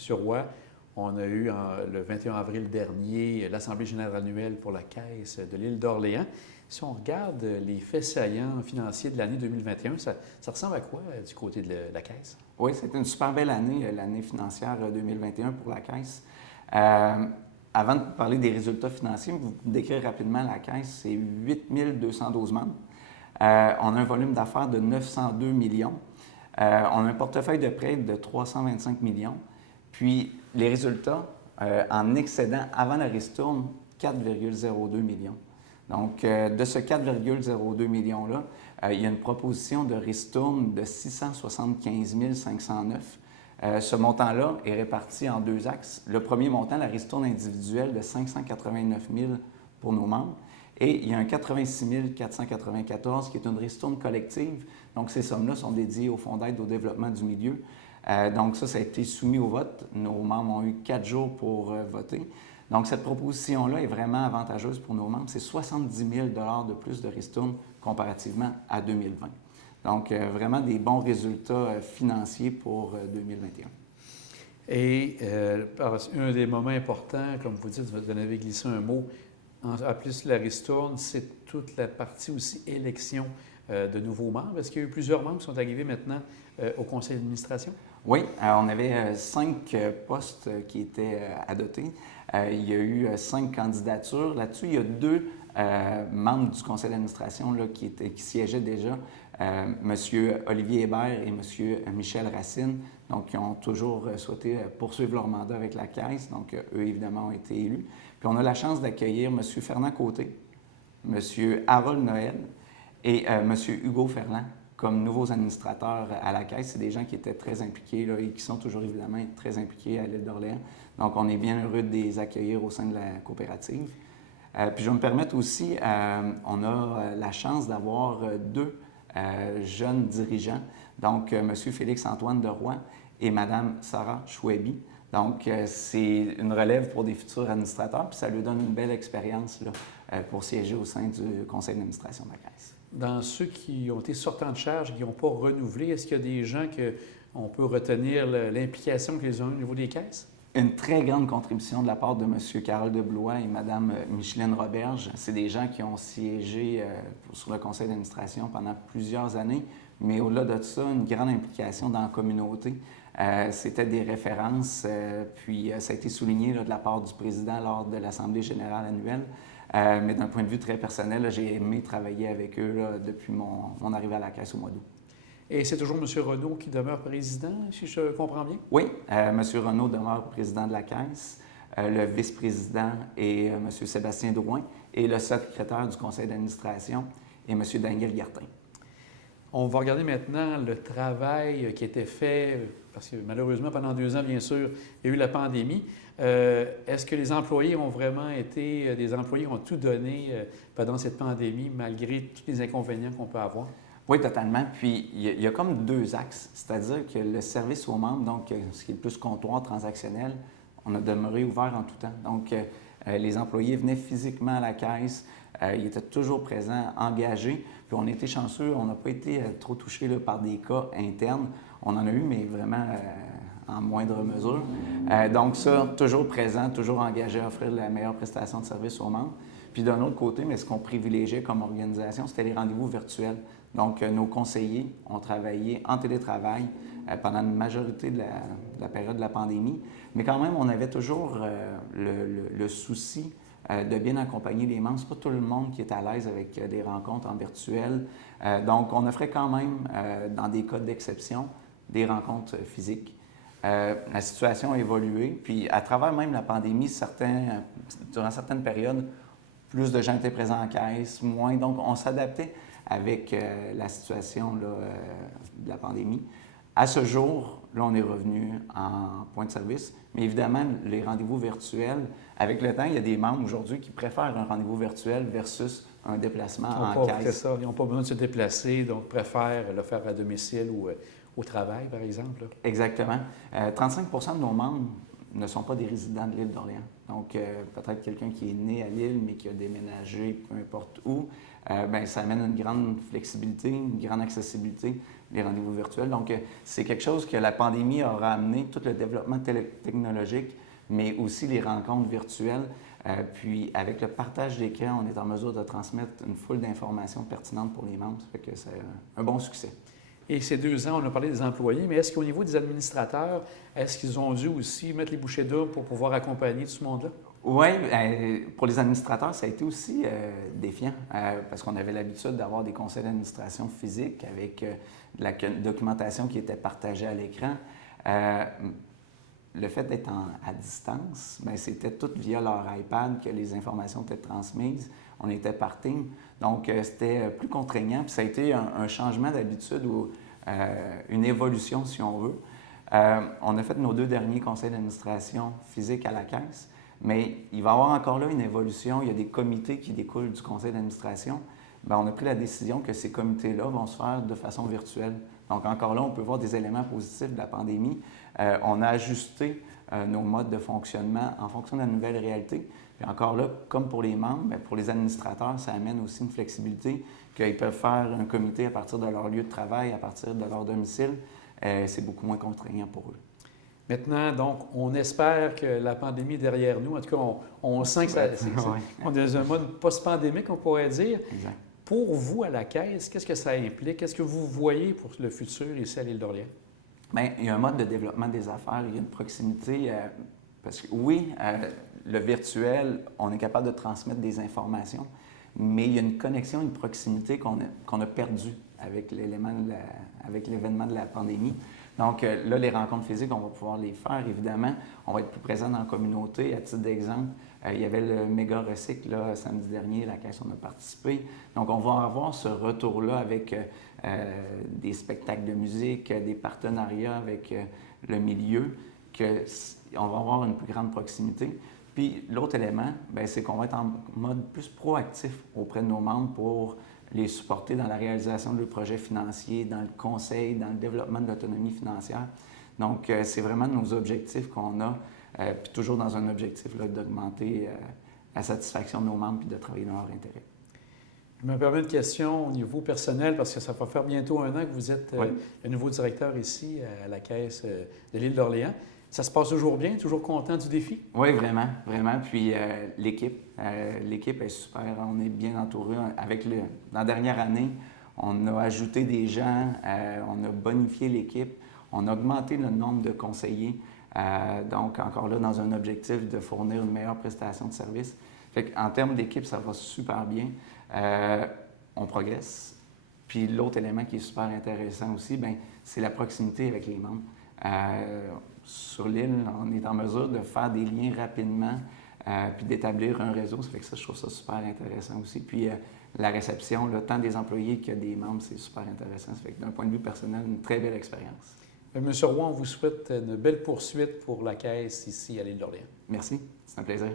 M. Roy, on a eu le 21 avril dernier l'Assemblée générale annuelle pour la Caisse de l'île d'Orléans. Si on regarde les faits saillants financiers de l'année 2021, ça ressemble à quoi du côté de la Caisse? Oui, c'était une super belle année, l'année financière 2021 pour la Caisse. Avant de parler des résultats financiers, vous décrire rapidement la Caisse, c'est 8 212 membres. On a un volume d'affaires de 902 millions. On a un portefeuille de prêts de 325 millions. Puis les résultats, en excédent avant la ristourne, 4,02 millions. Donc, de ce 4,02 millions-là, il y a une proposition de ristourne de 675 509. Ce montant-là est réparti en deux axes. Le premier montant, la ristourne individuelle de 589 000 pour nos membres. Et il y a un 86 494 qui est une ristourne collective. Donc, ces sommes-là sont dédiées au Fonds d'aide au développement du milieu. Donc, ça a été soumis au vote. Nos membres ont eu 4 jours pour voter. Donc, cette proposition-là est vraiment avantageuse pour nos membres. C'est 70 000 de plus de ristourne comparativement à 2020. Donc, vraiment des bons résultats financiers pour 2021. Et un des moments importants, comme vous dites, vous en avez glissé un mot, en plus la ristourne, c'est toute la partie aussi élection de nouveaux membres. Est-ce qu'il y a eu plusieurs membres qui sont arrivés maintenant au conseil d'administration? Oui, on avait 5 postes qui étaient à doter. Il y a eu 5 candidatures. Là-dessus, il y a 2 membres du conseil d'administration qui siégeaient déjà, M. Olivier Hébert et M. Michel Racine, donc qui ont toujours souhaité poursuivre leur mandat avec la Caisse. Donc, eux, évidemment, ont été élus. Puis, on a la chance d'accueillir M. Fernand Côté, M. Harold Noël et M. Hugo Ferland comme nouveaux administrateurs à la Caisse. C'est des gens qui étaient très impliqués là, et qui sont toujours évidemment très impliqués à l'île d'Orléans. Donc, on est bien heureux de les accueillir au sein de la coopérative. Puis, je vais me permettre aussi, on a la chance d'avoir 2 jeunes dirigeants, donc M. Félix-Antoine Deroy et Mme Sarah Chouebi. Donc, c'est une relève pour des futurs administrateurs, puis ça leur donne une belle expérience là, pour siéger au sein du conseil d'administration de la Caisse. Dans ceux qui ont été sortants de charge et qui n'ont pas renouvelé, est-ce qu'il y a des gens qu'on peut retenir l'implication qu'ils ont au niveau des caisses? Une très grande contribution de la part de M. Carole Deblois et Mme Micheline Roberge. C'est des gens qui ont siégé sur le conseil d'administration pendant plusieurs années, mais au-delà de ça, une grande implication dans la communauté. C'était des références, puis ça a été souligné là, de la part du président lors de l'Assemblée générale annuelle. Mais d'un point de vue très personnel, là, j'ai aimé travailler avec eux là, depuis mon arrivée à la Caisse au mois d'août. Et c'est toujours M. Renaud qui demeure président, si je comprends bien? Oui, M. Renaud demeure président de la Caisse. Le vice-président est M. Sébastien Drouin et le secrétaire du conseil d'administration est M. Daniel Gartin. On va regarder maintenant le travail qui a été fait, parce que malheureusement, pendant 2 ans, bien sûr, il y a eu la pandémie. Est-ce que les employés ont vraiment été, des employés ont tout donné pendant cette pandémie, malgré tous les inconvénients qu'on peut avoir? Oui, totalement. Puis, il y a comme 2 axes, c'est-à-dire que le service aux membres, donc ce qui est le plus comptoir transactionnel, on a demeuré ouvert en tout temps. Donc, les employés venaient physiquement à la caisse, ils étaient toujours présents, engagés. Puis, on était chanceux, on n'a pas été trop touchés là, par des cas internes. On en a eu, mais vraiment en moindre mesure. Donc, ça, toujours présent, toujours engagé à offrir la meilleure prestation de service aux membres. Puis, d'un autre côté, mais ce qu'on privilégiait comme organisation, c'était les rendez-vous virtuels. Donc, nos conseillers ont travaillé en télétravail pendant une majorité de la période de la pandémie. Mais quand même, on avait toujours le souci de bien accompagner les membres. Ce n'est pas tout le monde qui est à l'aise avec des rencontres en virtuel. Donc, on offrait quand même, dans des cas d'exception, des rencontres physiques. La situation a évolué. Puis, à travers même la pandémie, durant certaines périodes, plus de gens étaient présents en caisse, moins. Donc, on s'adaptait avec la situation là, de la pandémie. À ce jour, là, on est revenu en point de service, mais évidemment, les rendez-vous virtuels, avec le temps, il y a des membres aujourd'hui qui préfèrent un rendez-vous virtuel versus un déplacement en caisse. C'est ça, ils n'ont pas besoin de se déplacer, donc préfèrent le faire à domicile ou au travail, par exemple. Là. Exactement. 35 de nos membres ne sont pas des résidents de l'île d'Orléans. Donc, peut-être quelqu'un qui est né à l'île, mais qui a déménagé peu importe où, bien, ça amène une grande flexibilité, une grande accessibilité. les rendez-vous virtuels. Donc, c'est quelque chose que la pandémie aura amené, tout le développement technologique, mais aussi les rencontres virtuelles. Puis, avec le partage d'écran, on est en mesure de transmettre une foule d'informations pertinentes pour les membres. Ça fait que c'est un bon succès. Et ces 2 ans, on a parlé des employés, mais est-ce qu'au niveau des administrateurs, est-ce qu'ils ont dû aussi mettre les bouchées doubles pour pouvoir accompagner tout ce monde-là? Oui, pour les administrateurs, ça a été aussi défiant parce qu'on avait l'habitude d'avoir des conseils d'administration physiques avec de la documentation qui était partagée à l'écran. Le fait d'être à distance, bien, c'était tout via leur iPad que les informations étaient transmises. On était par team. Donc, c'était plus contraignant. Puis ça a été un changement d'habitude ou une évolution, si on veut. On a fait nos 2 derniers conseils d'administration physique à la caisse. Mais il va y avoir encore là une évolution. Il y a des comités qui découlent du conseil d'administration. Bien, on a pris la décision que ces comités-là vont se faire de façon virtuelle. Donc, encore là, on peut voir des éléments positifs de la pandémie. On a ajusté nos modes de fonctionnement en fonction de la nouvelle réalité. Puis encore là, comme pour les membres, bien, pour les administrateurs, ça amène aussi une flexibilité qu'ils peuvent faire un comité à partir de leur lieu de travail, à partir de leur domicile. C'est beaucoup moins contraignant pour eux. Maintenant, donc, on espère que la pandémie est derrière nous. En tout cas, on sent que on est dans un mode post-pandémique, on pourrait dire. Exact. Pour vous, à la Caisse, qu'est-ce que ça implique? Qu'est-ce que vous voyez pour le futur ici à l'île d'Orléans? Bien, il y a un mode de développement des affaires, il y a une proximité. Parce que oui, le virtuel, on est capable de transmettre des informations, mais il y a une connexion, une proximité qu'on a perdue avec l'événement de la pandémie. Donc là, les rencontres physiques, on va pouvoir les faire, évidemment. On va être plus présent dans la communauté. À titre d'exemple, il y avait le méga recycle là, samedi dernier, à la Caisse, on a participé. Donc, on va avoir ce retour-là avec des spectacles de musique, des partenariats avec le milieu, qu'on va avoir une plus grande proximité. Puis l'autre élément, bien, c'est qu'on va être en mode plus proactif auprès de nos membres pour les supporter dans la réalisation de leurs projets financiers, dans le conseil, dans le développement de l'autonomie financière. Donc, c'est vraiment nos objectifs qu'on a, puis toujours dans un objectif là, d'augmenter la satisfaction de nos membres puis de travailler dans leur intérêt. Je me permets une question au niveau personnel, parce que ça va faire bientôt 1 an que vous êtes le nouveau directeur ici à la Caisse de l'île d'Orléans. Ça se passe toujours bien, toujours content du défi? Oui, vraiment, vraiment. Puis l'équipe est super. On est bien entouré. Dans la dernière année, on a ajouté des gens, on a bonifié l'équipe, on a augmenté le nombre de conseillers. Donc, encore là, dans un objectif de fournir une meilleure prestation de service. Fait qu'en termes d'équipe, ça va super bien. On progresse. Puis l'autre élément qui est super intéressant aussi, bien, c'est la proximité avec les membres. Sur l'île, on est en mesure de faire des liens rapidement puis d'établir un réseau. Ça fait que ça, je trouve ça super intéressant aussi. Puis la réception, là, tant des employés que des membres, c'est super intéressant. Ça fait que d'un point de vue personnel, une très belle expérience. Monsieur Roy, on vous souhaite une belle poursuite pour la Caisse ici à l'île d'Orléans. Merci, c'est un plaisir.